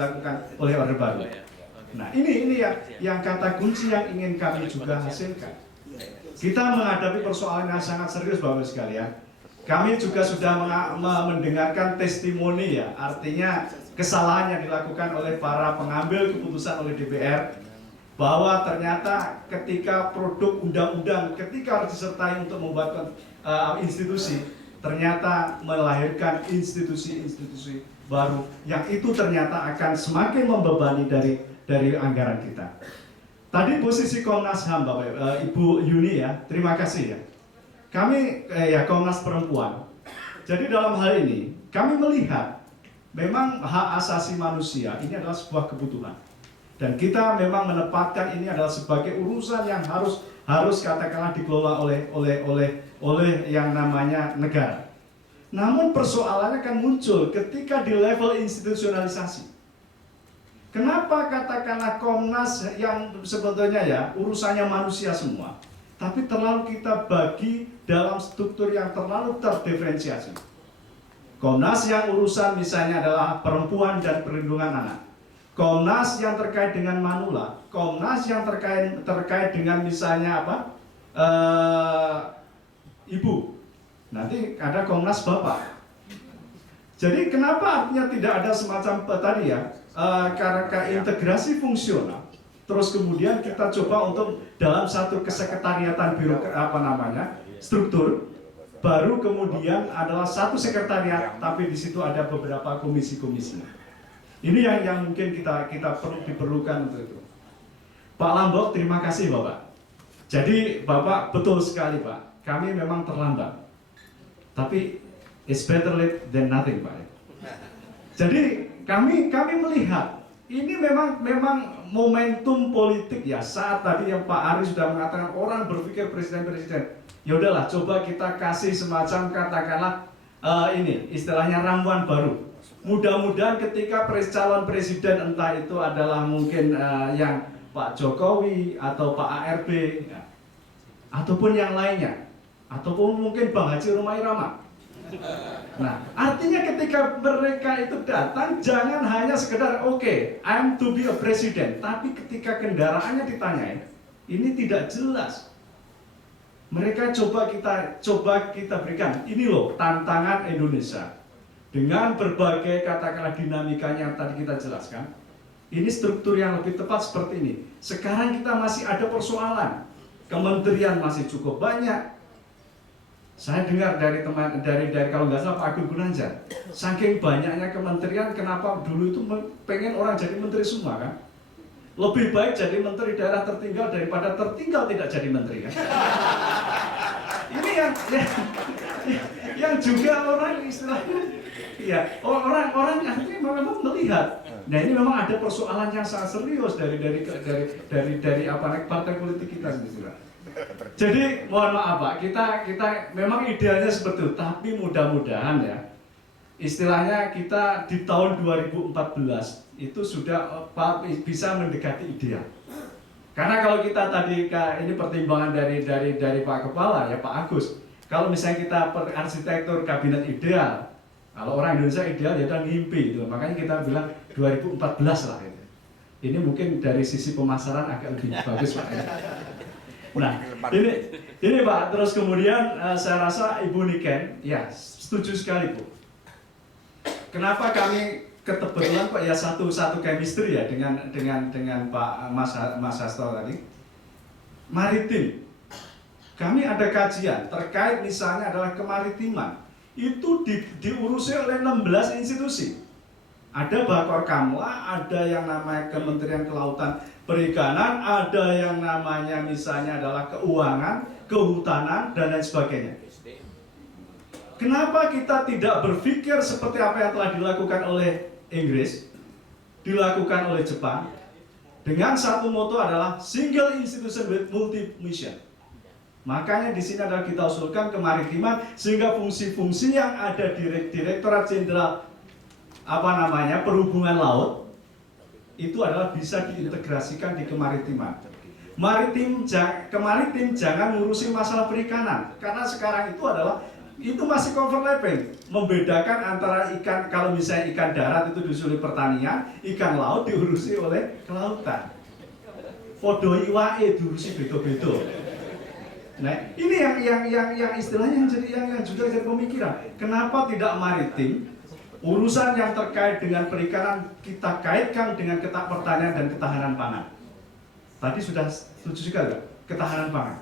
dilakukan oleh Orde Baru. Nah, ini yang kata kunci yang ingin kami juga hasilkan. Kita menghadapi persoalan yang sangat serius, Bapak sekalian. Kami juga sudah mendengarkan testimoni ya, artinya kesalahan yang dilakukan oleh para pengambil keputusan oleh DPR, bahwa ternyata ketika produk undang-undang, ketika harus disertai untuk membuat institusi, ternyata melahirkan institusi-institusi baru yang itu ternyata akan semakin membebani dari anggaran kita. Tadi posisi Komnas HAM, Bapak, Ibu Yuni ya, terima kasih ya. Kami ya Komnas Perempuan. Jadi dalam hal ini kami melihat memang hak asasi manusia ini adalah sebuah kebutuhan. Dan kita memang menempatkan ini adalah sebagai urusan yang harus katakanlah dikelola oleh yang namanya negara. Namun persoalannya kan muncul ketika di level institusionalisasi. Kenapa katakanlah Komnas yang sebetulnya ya urusannya manusia semua, tapi terlalu kita bagi dalam struktur yang terlalu terdiferensiasi. Komnas yang urusan misalnya adalah perempuan dan perlindungan anak. Komnas yang terkait dengan manula, Komnas yang terkait dengan misalnya apa? Ibu. Nanti ada Komnas Bapak. Jadi kenapa artinya tidak ada semacam tadi ya? Karena integrasi fungsional. Terus kemudian kita coba untuk dalam satu kesekretariatan struktur, baru kemudian adalah satu sekretariat, tapi di situ ada beberapa komisi-komisi. Ini yang mungkin kita diperlukan untuk itu. Pak Lambok, terima kasih Bapak. Jadi Bapak betul sekali Pak, kami memang terlambat. Tapi it's better late than nothing Pak. Jadi kami melihat ini memang momentum politik ya, saat tadi yang Pak Ari sudah mengatakan orang berpikir presiden. Ya udahlah, coba kita kasih semacam katakanlah ini istilahnya ramuan baru. Mudah-mudahan ketika calon presiden entah itu adalah mungkin yang Pak Jokowi atau Pak ARB ya, ataupun yang lainnya, ataupun mungkin Bang Haji Rumai Rama. Nah, artinya ketika mereka itu datang jangan hanya sekedar oke, I'm to be a president, tapi ketika kendaraannya ditanyain, ini tidak jelas. Mereka coba kita berikan, ini loh tantangan Indonesia. Dengan berbagai katakanlah dinamikanya yang tadi kita jelaskan, ini struktur yang lebih tepat seperti ini. Sekarang kita masih ada persoalan, kementerian masih cukup banyak. Saya dengar dari kalau nggak salah Pak Agung Gunanjar, saking banyaknya kementerian, kenapa dulu itu pengen orang jadi menteri semua kan? Lebih baik jadi menteri daerah tertinggal daripada tertinggal tidak jadi menteri kan? Ini yang juga orang istilahnya, ya orang akhirnya memang melihat. Nah ini memang ada persoalan yang sangat serius dari partai politik kita sendiri. Jadi mohon maaf Pak, kita memang idealnya seperti itu, tapi mudah-mudahan ya istilahnya kita di tahun 2014 itu sudah bisa mendekati ideal. Karena kalau kita tadi ini pertimbangan dari Pak Kepala ya Pak Agus, kalau misalnya kita arsitektur kabinet ideal, kalau orang Indonesia ideal ya udah ngimpi itu, makanya kita bilang 2014 lah itu. Ini mungkin dari sisi pemasaran agak lebih bagus Pak. Nah, ini Pak, terus kemudian saya rasa Ibu Niken, ya setuju sekali Bu. Kenapa kami kebetulan Pak ya satu chemistry ya dengan Pak Mas Hasto tadi. Maritim. Kami ada kajian terkait misalnya adalah kemaritiman. Itu diurusi oleh 16 institusi. Ada Bakor Kamla, ada yang namanya Kementerian Kelautan Perikanan, ada yang namanya misalnya adalah Keuangan, Kehutanan, dan lain sebagainya. Kenapa kita tidak berpikir seperti apa yang telah dilakukan oleh Inggris, dilakukan oleh Jepang, dengan satu moto adalah single institution with multi mission. Makanya di sini adalah kita usulkan kemaritiman sehingga fungsi-fungsi yang ada di Direktorat Jenderal Perhubungan Laut itu adalah bisa diintegrasikan di kemaritiman. Kemaritim jangan ngurusi masalah perikanan, karena sekarang itu adalah itu masih overlapping, membedakan antara ikan, kalau misalnya ikan darat itu diurusi pertanian, ikan laut diurusi oleh kelautan. Podo iwae diurusi beda-beda. Nah, ini yang istilahnya yang juga jadi pemikiran. Kenapa tidak maritim? Urusan yang terkait dengan perikanan kita kaitkan dengan pertanian dan ketahanan pangan. Tadi sudah setuju sekali, ketahanan pangan,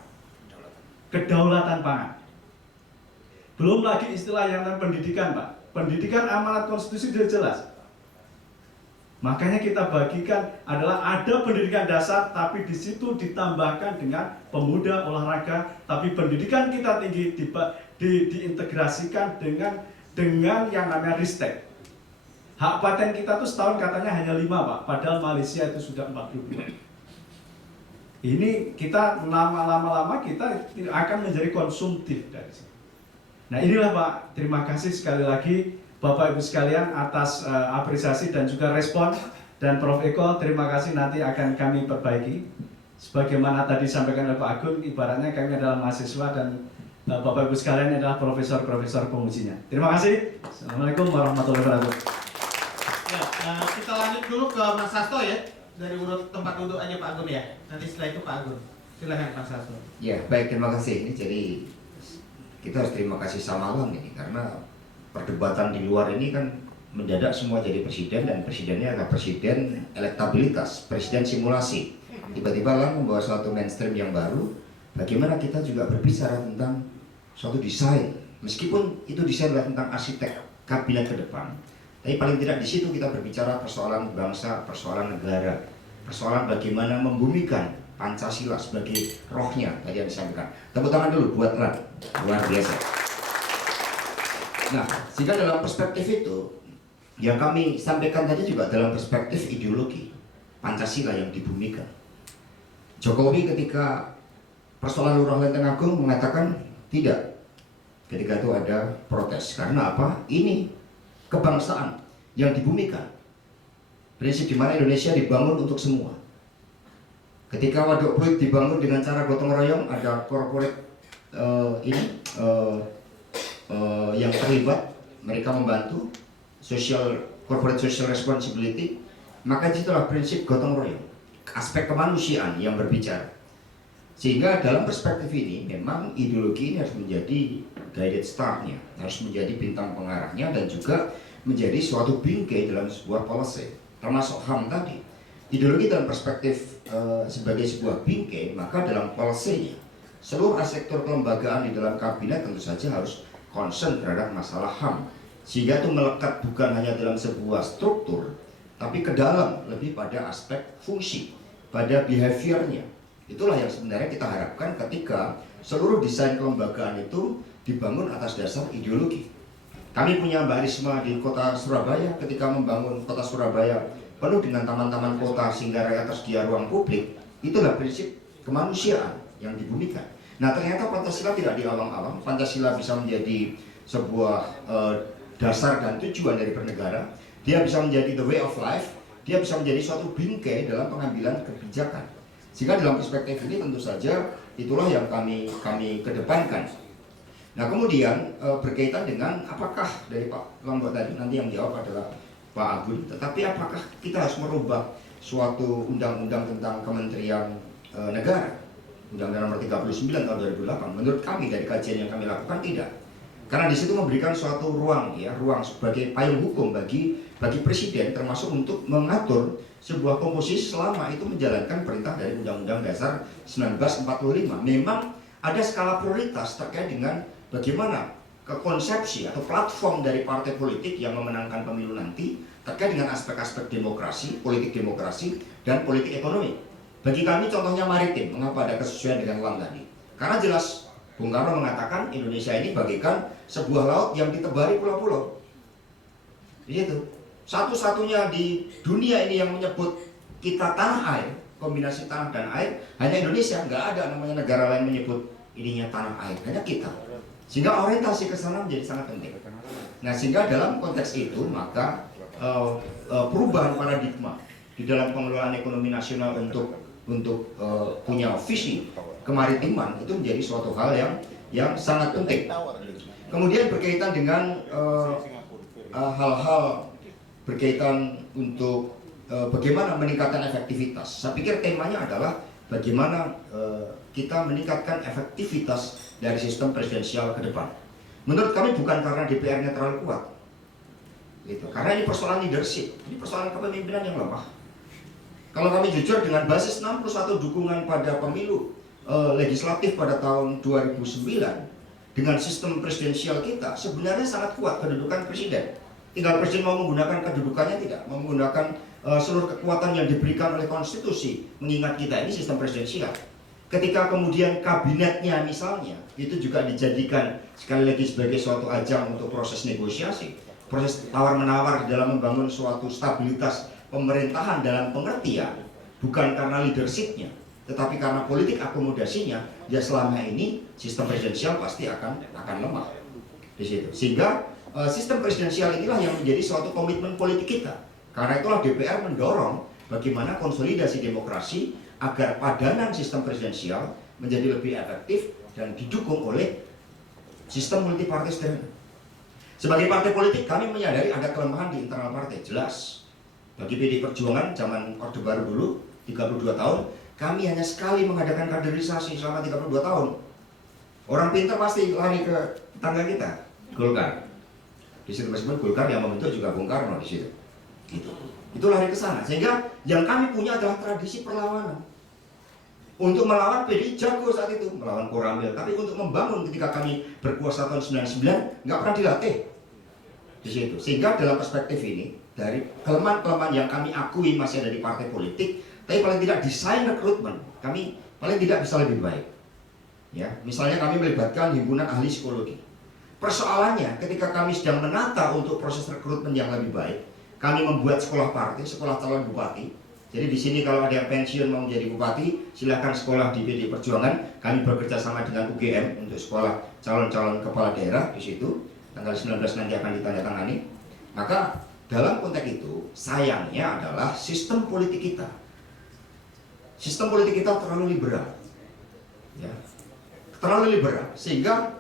kedaulatan pangan. Belum lagi istilah yang pendidikan, Pak. Pendidikan amanat konstitusi sudah jelas. Makanya kita bagikan adalah ada pendidikan dasar, tapi di situ ditambahkan dengan pemuda olahraga, tapi pendidikan kita tinggi diintegrasikan dengan yang namanya ristek. Hak paten kita tuh setahun katanya hanya 5, Pak, padahal Malaysia itu sudah 42. Ini kita lama-lama kita akan menjadi konsumtif dari sini. Nah, inilah Pak, terima kasih sekali lagi Bapak Ibu sekalian atas apresiasi dan juga respon, dan Prof Eko terima kasih, nanti akan kami perbaiki sebagaimana tadi disampaikan oleh Pak Agun, ibaratnya kami adalah mahasiswa dan Bapak Ibu sekalian adalah profesor-profesor pengujinya. Terima kasih. Assalamualaikum warahmatullahi wabarakatuh. Ya, kita lanjut dulu ke Mas Sasto ya, dari urut tempat duduk aja Pak Agun ya. Nanti setelah itu Pak Agun. Silahkan Pak Sasto. Ya, baik, terima kasih. Ini jadi kita harus terima kasih sama Allah ini, karena perdebatan di luar ini kan mendadak semua jadi presiden, dan presidennya adalah presiden elektabilitas, presiden simulasi. Tiba-tiba lah membawa suatu mainstream yang baru. Bagaimana kita juga berbicara tentang suatu desain, meskipun itu desain adalah tentang arsitek kabinet ke depan, tapi paling tidak di situ kita berbicara persoalan bangsa, persoalan negara, persoalan bagaimana membumikan Pancasila sebagai rohnya tadi yang disampaikan. Tepuk tangan dulu buat Ran, luar biasa. Nah, sehingga dalam perspektif itu yang kami sampaikan tadi juga dalam perspektif ideologi Pancasila yang dibumikan. Jokowi ketika persoalan Lurah Lenteng Agung mengatakan tidak. Ketika itu ada protes. Karena apa? Ini kebangsaan yang dibumikan. Prinsip di mana Indonesia dibangun untuk semua. Ketika Waduk Pluit dibangun dengan cara gotong royong, ada corporate yang terlibat, mereka membantu corporate social responsibility, maka itulah prinsip gotong royong, aspek kemanusiaan yang berbicara. Sehingga dalam perspektif ini memang ideologi ini harus menjadi guided star-nya, harus menjadi bintang pengarahnya, dan juga menjadi suatu bingkai dalam sebuah policy, termasuk HAM tadi. Ideologi dalam perspektif sebagai sebuah bingkai, maka dalam policy-nya seluruh sektor kelembagaan di dalam kabinet tentu saja harus concern terhadap masalah HAM, sehingga itu melekat bukan hanya dalam sebuah struktur, tapi ke dalam, lebih pada aspek fungsi, pada behaviornya. Itulah yang sebenarnya kita harapkan ketika seluruh desain kelembagaan itu dibangun atas dasar ideologi. Kami punya Mbak Risma di kota Surabaya, ketika membangun kota Surabaya penuh dengan taman-taman kota sehingga rakyat tersedia ruang publik, itulah prinsip kemanusiaan yang dibumikan. Nah, ternyata Pancasila tidak diawang-awang. Pancasila bisa menjadi sebuah dasar dan tujuan dari bernegara. Dia bisa menjadi the way of life. Dia bisa menjadi suatu bingkai dalam pengambilan kebijakan. Sehingga dalam perspektif ini tentu saja itulah yang kami kedepankan. Nah, kemudian berkaitan dengan apakah dari Pak Lombok tadi, nanti yang jawab adalah Pak Agun, tetapi apakah kita harus merubah suatu undang-undang tentang Kementerian Negara, Undang-Undang Nomor 39 tahun 2008? Menurut kami dari kajian yang kami lakukan tidak, karena di situ memberikan suatu ruang sebagai payung hukum bagi presiden, termasuk untuk mengatur sebuah komposisi selama itu menjalankan perintah dari Undang-Undang Dasar 1945. Memang ada skala prioritas terkait dengan bagaimana konsepsi atau platform dari partai politik yang memenangkan pemilu nanti terkait dengan aspek-aspek demokrasi, politik demokrasi, dan politik ekonomi. Bagi kami contohnya maritim, mengapa ada kesesuaian dengan LAM tadi? Karena jelas Bung Karno mengatakan Indonesia ini bagaikan sebuah laut yang ditebari pulau-pulau. Itu satu-satunya di dunia ini yang menyebut kita tanah air, kombinasi tanah dan air, hanya Indonesia. Nggak ada namanya negara lain menyebut ininya tanah air, hanya kita. Sehingga orientasi ke sana menjadi sangat penting. Nah, sehingga dalam konteks itu maka perubahan paradigma di dalam pengelolaan ekonomi nasional untuk punya visi kemaritiman itu menjadi suatu hal yang sangat penting. Kemudian berkaitan dengan hal-hal berkaitan untuk bagaimana meningkatkan efektivitas. Saya pikir temanya adalah bagaimana kita meningkatkan efektivitas dari sistem presidensial ke depan. Menurut kami bukan karena DPR-nya terlalu kuat, gitu. Karena ini persoalan leadership, ini persoalan kepemimpinan yang lemah. Kalau kami jujur, dengan basis 61 dukungan pada pemilu legislatif pada tahun 2009, dengan sistem presidensial kita sebenarnya sangat kuat kedudukan presiden. Tinggal presiden mau menggunakan kedudukannya tidak, mau menggunakan seluruh kekuatan yang diberikan oleh konstitusi. Mengingat kita ini sistem presidensial. Ketika kemudian kabinetnya misalnya itu juga dijadikan sekali lagi sebagai suatu ajang untuk proses negosiasi, proses tawar-menawar di dalam membangun suatu stabilitas pemerintahan dalam pengertian bukan karena leadershipnya, tetapi karena politik akomodasinya, ya selama ini sistem presidensial pasti akan lemah di situ. Sehingga sistem presidensial inilah yang menjadi suatu komitmen politik kita. Karena itulah DPR mendorong bagaimana konsolidasi demokrasi agar padanan sistem presidensial menjadi lebih efektif dan didukung oleh sistem multipartai sederhana. Sebagai partai politik, kami menyadari ada kelemahan di internal partai, jelas. Bagi PD Perjuangan zaman Orde Baru dulu 32 tahun, kami hanya sekali mengadakan kaderisasi selama 32 tahun. Orang pintar pasti lari ke tetangga kita, Golkar. Di situ meskipun Golkar yang membentuk juga Bung Karno di situ. Gitu. Itu lari ke sana. Sehingga yang kami punya adalah tradisi perlawanan. Untuk melawan PDI jago saat itu, melawan Koramil. Tapi untuk membangun ketika kami berkuasa tahun 99, nggak pernah dilatih di situ. Sehingga dalam perspektif ini, dari kelemahan-kelemahan yang kami akui masih ada di partai politik, tapi paling tidak desain rekrutmen kami paling tidak bisa lebih baik. Ya, misalnya kami melibatkan himpunan ahli psikologi. Persoalannya ketika kami sedang menata untuk proses rekrutmen yang lebih baik, kami membuat sekolah partai, sekolah calon bupati. Jadi di sini kalau ada yang pensiun mau menjadi bupati, silakan sekolah di PD Perjuangan. Kami bekerja sama dengan UGM untuk sekolah calon-calon kepala daerah di situ. Tanggal 19 nanti akan ditandatangani. Maka dalam konteks itu, sayangnya adalah sistem politik kita. Sistem politik kita terlalu liberal, ya, terlalu liberal, sehingga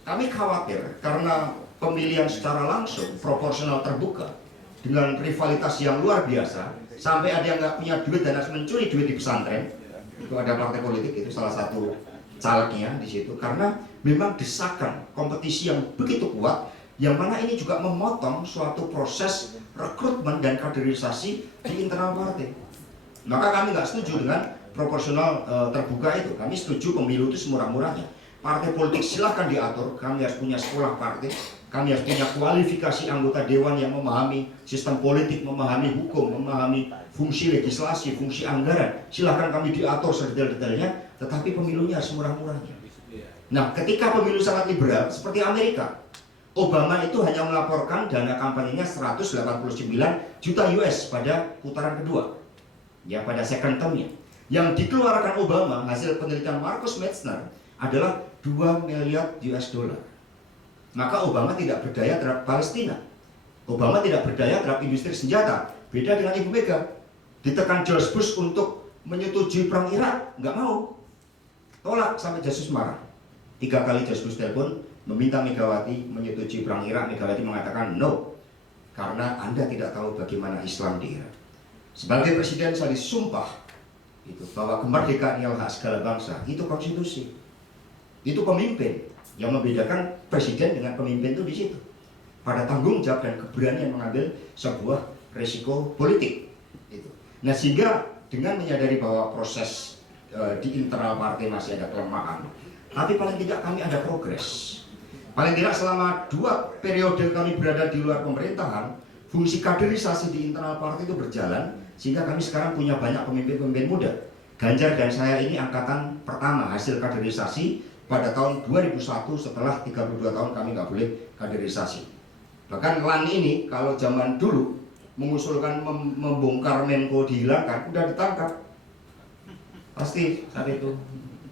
kami khawatir karena pemilihan secara langsung, proporsional terbuka, dengan rivalitas yang luar biasa, sampai ada yang nggak punya duit dan harus mencuri duit di pesantren. Itu ada partai politik, itu salah satu calegnya di situ, karena memang desakan kompetisi yang begitu kuat, yang mana ini juga memotong suatu proses rekrutmen dan kaderisasi di internal partai. Maka kami nggak setuju dengan proporsional terbuka itu. Kami setuju pemilu itu semurah-murahnya. Partai politik silahkan diatur. Kami harus punya sekolah partai. Kami harus punya kualifikasi anggota dewan yang memahami sistem politik, memahami hukum, memahami fungsi legislasi, fungsi anggaran. Silahkan kami diatur sedetail-detailnya. Tetapi pemilunya harus murah-murahnya. Nah, ketika pemilu sangat liberal seperti Amerika, Obama itu hanya melaporkan dana kampanyenya 189 juta US pada putaran kedua. Ya, pada second term-nya. Yang dikeluarkan Obama, hasil penelitian Marcus Metzner, adalah 2 miliar US dollar. Maka Obama tidak berdaya terhadap Palestina. Obama tidak berdaya terhadap industri senjata. Beda dengan Ibu Mega. Ditekan George Bush untuk menyetujui perang Irak, nggak mau. Tolak sampai Yesus marah. 3 kali George Bush telepon meminta Megawati menyetujui perang Irak. Megawati mengatakan no, karena Anda tidak tahu bagaimana Islam di Irak. Sebagai presiden saya disumpah itu bahwa kemerdekaan ialah hak segala bangsa. Itu konstitusi. Itu pemimpin. Yang membedakan presiden dengan pemimpin itu di situ. Pada tanggung jawab dan keberanian mengambil sebuah resiko politik. Itu. Nah, sehingga dengan menyadari bahwa proses di internal partai masih ada kelemahan, tapi paling tidak kami ada progres. Paling tidak selama 2 periode kami berada di luar pemerintahan, fungsi kaderisasi di internal partai itu berjalan. Sehingga kami sekarang punya banyak pemimpin-pemimpin muda. Ganjar dan saya ini angkatan pertama hasil kaderisasi pada tahun 2001 setelah 32 tahun kami nggak boleh kaderisasi. Bahkan LAN ini kalau zaman dulu mengusulkan membongkar Menko dihilangkan, udah ditangkap. Pasti saat itu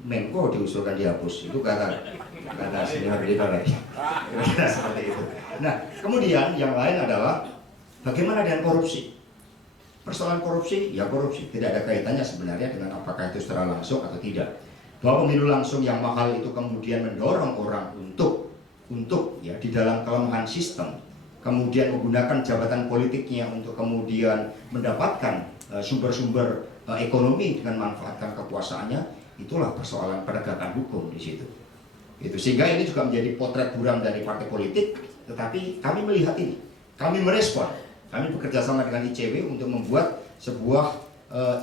Menko diusulkan dihapus. Itu kata senior kita lagi. Seperti itu. Nah, kemudian yang lain adalah bagaimana dengan korupsi? Persoalan korupsi, ya korupsi. Tidak ada kaitannya sebenarnya dengan apakah itu secara langsung atau tidak. bahwa pemilu langsung yang mahal itu kemudian mendorong orang untuk ya di dalam kelemahan sistem, kemudian menggunakan jabatan politiknya untuk kemudian mendapatkan sumber-sumber ekonomi dengan manfaatkan kekuasaannya, itulah persoalan penegakan hukum di situ. Itu sehingga ini juga menjadi potret buram dari partai politik, tetapi kami melihat ini, kami merespon, kami bekerja sama dengan ICW untuk membuat sebuah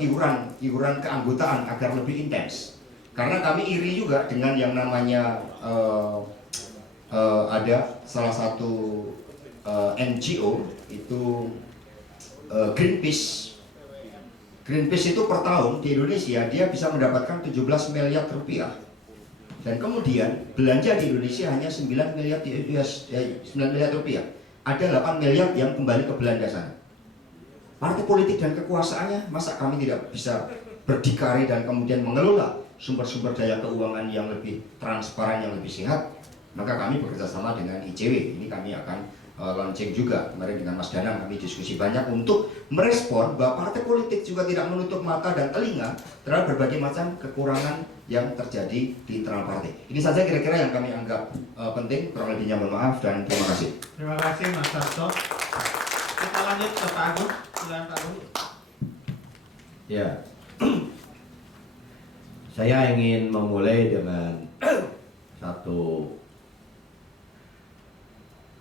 iuran keanggotaan agar lebih intens. Karena kami iri juga dengan yang namanya ada salah satu NGO itu Greenpeace. Greenpeace itu per tahun di Indonesia dia bisa mendapatkan 17 miliar rupiah. Dan kemudian belanja di Indonesia hanya 9 miliar rupiah. Ada 8 miliar yang kembali ke Belanda sana. Partai politik dan kekuasaannya, masa kami tidak bisa berdikari dan kemudian mengelola sumber-sumber daya keuangan yang lebih transparan, yang lebih sehat? Maka kami bekerja sama dengan ICW. Ini kami akan launching juga kemarin dengan Mas Danang, kami diskusi banyak untuk merespon bahwa partai politik juga tidak menutup mata dan telinga terhadap berbagai macam kekurangan yang terjadi di internal partai. Ini saja kira-kira yang kami anggap penting. Kurang lebihnya mohon maaf dan terima kasih. Terima kasih Mas Hasto. Kita lanjut ke Pak Agung. Silakan Pak Agung. Ya, saya ingin memulai dengan satu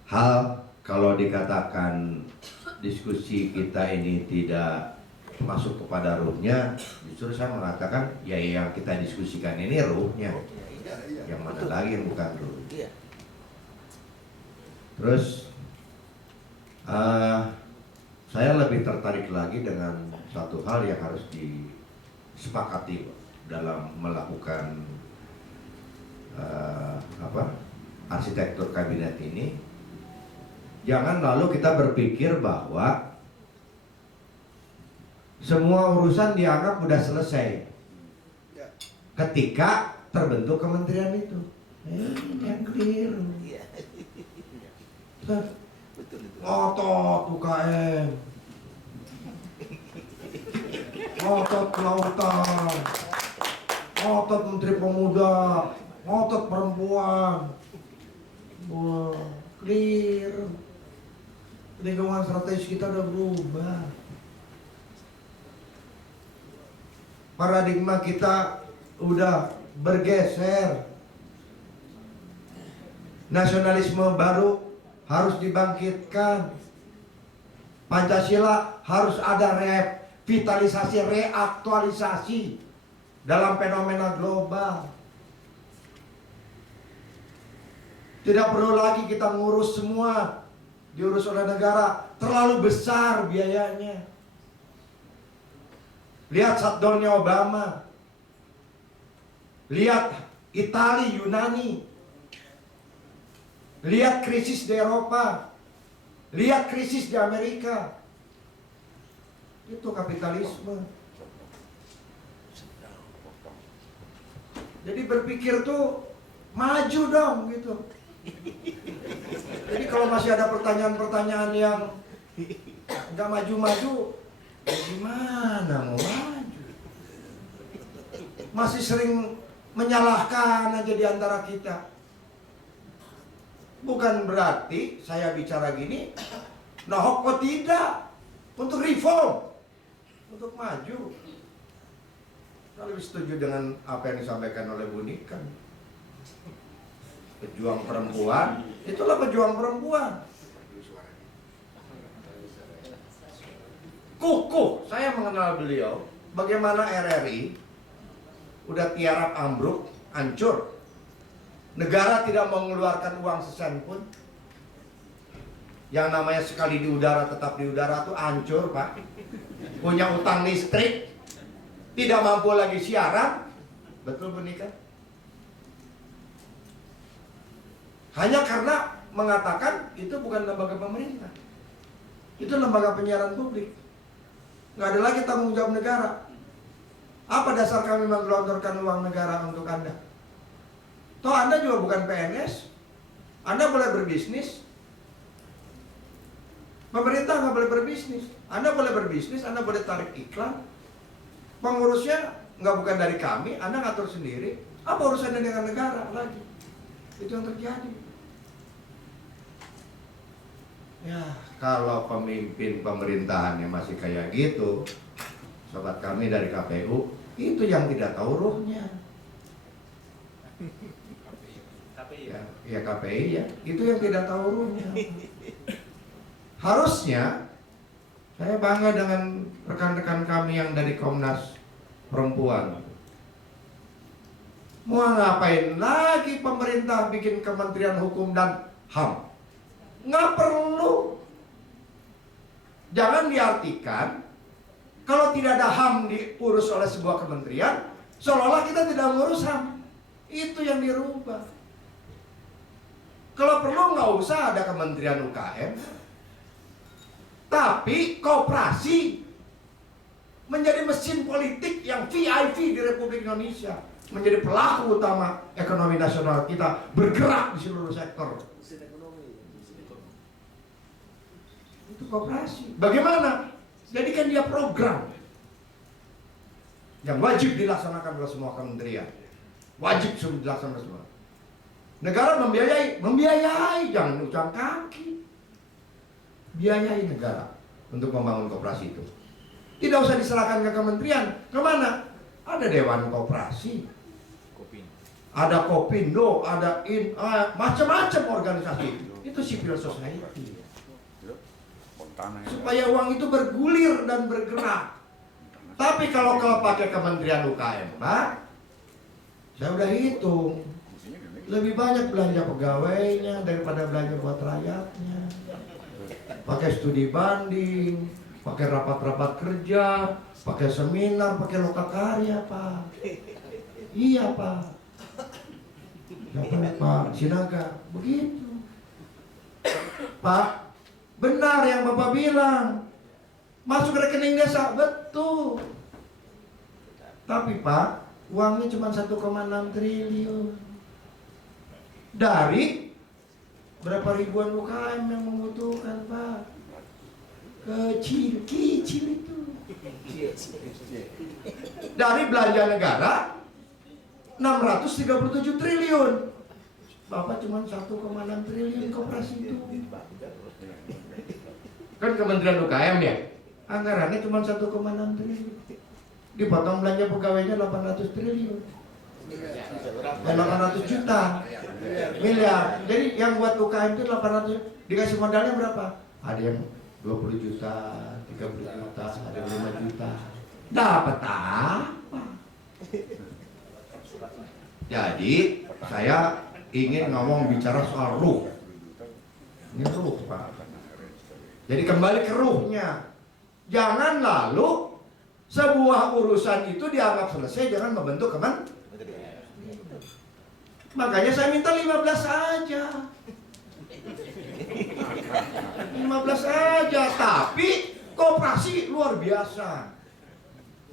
hal. Kalau dikatakan diskusi kita ini tidak masuk kepada ruhnya, justru saya mengatakan ya yang kita diskusikan ini ruhnya, yang mana lagi yang bukan ruh. Terus saya lebih tertarik lagi dengan satu hal yang harus disepakati dalam melakukan arsitektur kabinet ini. Jangan lalu kita berpikir bahwa semua urusan dianggap sudah selesai ketika terbentuk kementerian itu. Ini yang keliru. Ngotot UKM, ngotot kelautan, ngotot Menteri Pemuda, ngotot perempuan. Wah, clear. Lingkungan strategis kita udah berubah. Paradigma kita udah bergeser. Nasionalisme baru harus dibangkitkan. Pancasila harus ada revitalisasi, reaktualisasi dalam fenomena global. Tidak perlu lagi kita ngurus semua diurus oleh negara, terlalu besar biayanya. Lihat shutdown-nya Obama, lihat Italia, Yunani, lihat krisis di Eropa, lihat krisis di Amerika. Itu kapitalisme. Jadi berpikir tuh maju dong gitu. Jadi kalau masih ada pertanyaan-pertanyaan yang nggak maju-maju, ya gimana mau maju? Masih sering menyalahkan aja di antara kita. Bukan berarti saya bicara gini, nah kok tidak? Untuk reform, untuk maju. Saya lebih setuju dengan apa yang disampaikan oleh Bu Niken. Pejuang perempuan, itulah pejuang perempuan. Kukuh, saya mengenal beliau. Bagaimana RRI udah tiarap ambruk, hancur. Negara tidak mengeluarkan uang sesen pun. Yang namanya sekali di udara tetap di udara tuh hancur, Pak. Punya utang listrik, tidak mampu lagi siaran. Betul Bu Nika? Hanya karena mengatakan itu bukan lembaga pemerintah, itu lembaga penyiaran publik, nggak ada lagi tanggung jawab negara. Apa dasar kami menggelontorkan uang negara untuk Anda? Toh Anda juga bukan PNS, Anda boleh berbisnis. Pemerintah nggak boleh berbisnis, Anda boleh berbisnis, Anda boleh tarik iklan. Pengurusnya nggak bukan dari kami, Anda ngatur sendiri. Apa urusannya dengan negara lagi? Itu yang terjadi. Ya, kalau pemimpin pemerintahannya masih kayak gitu, sobat kami dari KPU, itu yang tidak tahu ruhnya. Ya KPI ya, itu yang tidak tahu ruhnya. Harusnya saya bangga dengan rekan-rekan kami yang dari Komnas Perempuan. Mau ngapain lagi pemerintah bikin Kementerian Hukum dan HAM? Nggak perlu. Jangan diartikan kalau tidak ada HAM diurus oleh sebuah kementerian, seolah-olah kita tidak mengurus HAM. Itu yang dirubah. Kalau perlu nggak usah ada Kementerian UKM, tapi koperasi menjadi mesin politik yang VIP di Republik Indonesia, menjadi pelaku utama ekonomi nasional kita, bergerak di seluruh sektor. Itu koperasi. Bagaimana? Jadikan dia program yang wajib dilaksanakan oleh semua kementerian. Wajib dilaksanakan semua. Negara membiayai, jangan ujang kaki. Biayai negara untuk membangun koperasi itu. Tidak usah diserahkan ke kementerian. Kemana? Ada Dewan Koperasi, ada Kopindo, ada macam-macam organisasi. Itu civil society. Supaya uang itu bergulir dan bergerak. Tapi kalau pakai Kementerian UKM, Pak, saya udah hitung, lebih banyak belanja pegawainya daripada belanja buat rakyatnya. Pakai studi banding, pakai rapat-rapat kerja, pakai seminar, pakai lokakarya, Pak. Iya, Pak. Siapa, Pak Sinaga? Begitu. Pak, benar yang Bapak bilang, masuk ke rekening desa, betul. Tapi Pak, uangnya cuma 1,6 triliun. Dari berapa ribuan UKM yang membutuhkan, Pak? Kecil itu. Dari belanja negara 637 triliun. Bapak cuma 1,6 triliun koperasi itu. Kan Kementerian UKM ya, anggarannya cuma 1,6 triliun. Dipotong belanja pegawainya 800 triliun. 800 juta miliar. Jadi yang buat UKM itu 800, dikasih modalnya berapa? Ada yang 20 juta, 30 juta, ada 5 juta. Dapat apa? Jadi saya ingin bicara soal ruh. Ini ruh, Pak. Jadi kembali ke ruhnya. Jangan lalu sebuah urusan itu dianggap selesai dengan membentuk kementerian. Makanya saya minta 15 aja. 15 aja, tapi koperasi luar biasa.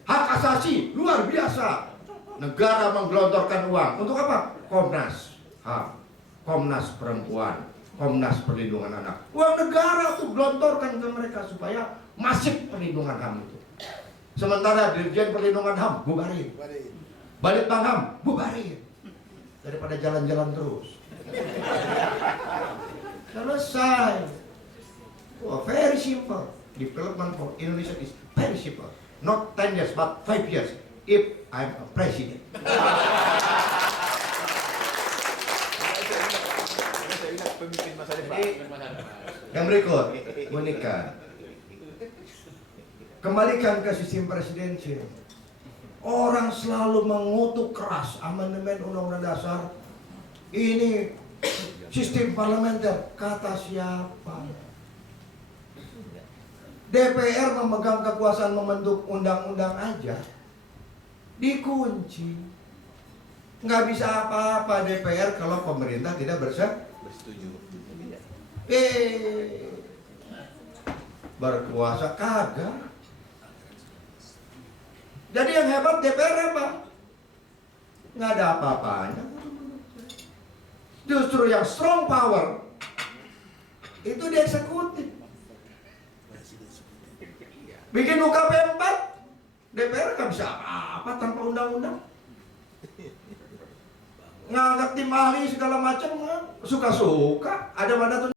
Hak asasi luar biasa. Negara menggelontorkan uang untuk apa? Komnas HAM, Komnas Perempuan, Komnas Perlindungan Anak. Uang negara tuh gelontorkan ke mereka supaya masif perlindungan HAM itu. Sementara Dirjen Perlindungan HAM bubarin, Balitbang HAM bubarin, daripada jalan-jalan terus. Selesai. Oh, very simple. Development for Indonesia is very simple. Not 10 years, but 5 years. If I'm a president. Yang berikut, Monika. Kembalikan ke sistem presidensial. Orang selalu mengutuk keras amandemen Undang-Undang Dasar. Ini sistem parlementer. Kata siapa? DPR memegang kekuasaan membentuk undang-undang aja dikunci. Nggak bisa apa-apa DPR kalau pemerintah tidak bersetuju. Berkuasa kagak. Jadi yang hebat DPR apa? Nggak ada apa-apanya. Justru yang strong power itu di eksekutif. Bikin UKP 4, DPR nggak bisa apa-apa tanpa undang-undang. ngangkat tim ahli segala macam, suka-suka. Ada mana tuh